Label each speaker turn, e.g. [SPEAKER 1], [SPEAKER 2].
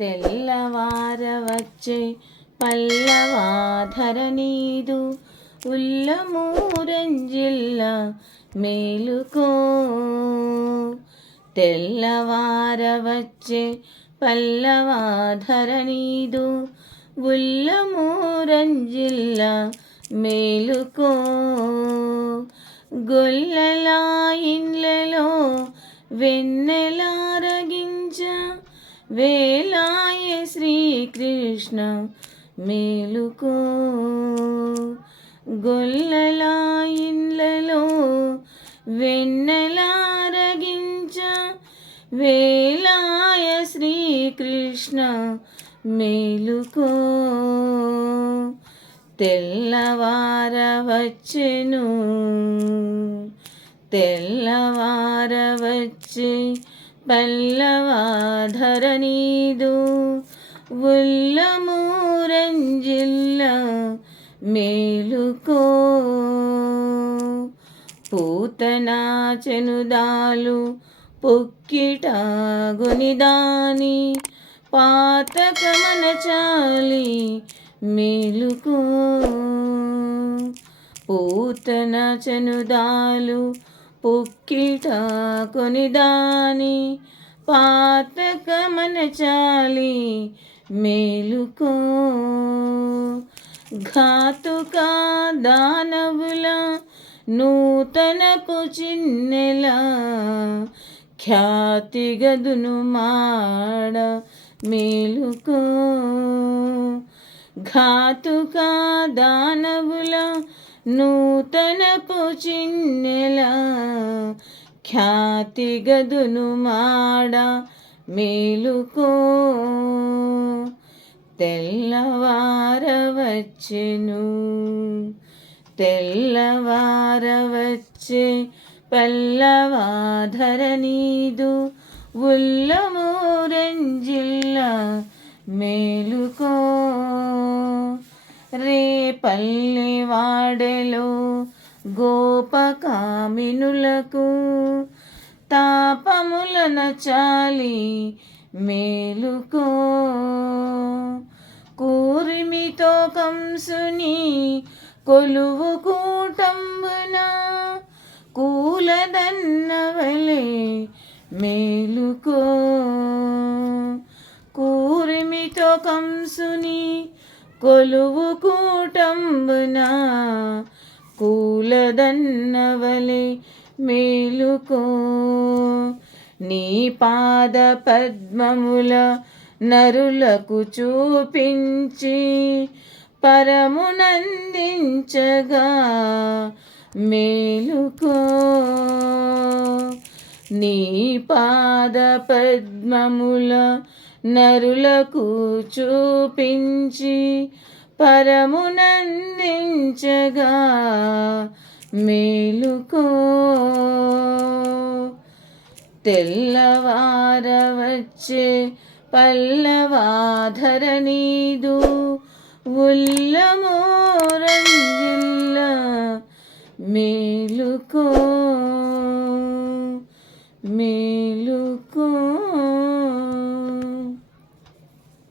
[SPEAKER 1] తెల్లవారవచ్చే పల్లవాధర నీదు ఉల్లమూరంజిల్ల మేలుకో. తెల్లవారవచ్చే పల్లవాధర నీదు ఉల్లమూరంజిల్ల మేలుకో. గొల్లలా ఇండ్లలో వెన్నెలారగించ వేలా కృష్ణ మేలుకో. గొల్లలా ఇండ్లలో వెన్నెలారగించ. వేలాయ శ్రీకృష్ణ మేలుకో. తెల్లవారవచ్చెను తెల్లవారవచ్చి పల్లవాధర నీదు. ఉల్లమూరంజిల్ల మేలుకో. పూతనా చెనుదాలు పొక్కిట గునిదాని మేలుకో. పూతన చనుదాలు పొక్కిట కొనిదాని పాతకమన చాలి మేలుకో. ఘాతుక దానవుల నూతనపు చిన్నెల ఖ్యాతిగదును మాడ మేలుకో. ఘాతుక దానవుల నూతనపు చిన్నెల ఖ్యాతిగదును మాడ మేలుకో. తెల్లవారవచ్చెను. తెల్లవారవచ్చే పల్లవాధర నీదు ఉల్లమూరంజిల్ల మేలుకో. రే పల్లెవాడలో గోపకామినులకు తాపములన చాలి మేలుకో. సుని కొలువు కూటంబున కూలదన్నవలే మేలుకో. కూరిమితో కంసుని కొలువు కూటంబున కూలదన్నవలే మేలుకో. నీ పాద పద్మముల నరులకు చూపించి పరమునందించగా మేలుకో. నీ పాద పద్మముల నరులకు చూపించి పరమునందించగా మేలుకో. తెల్లవార వచ్చే నీదు ఉల్లమోరంజిల్ల మేలుకో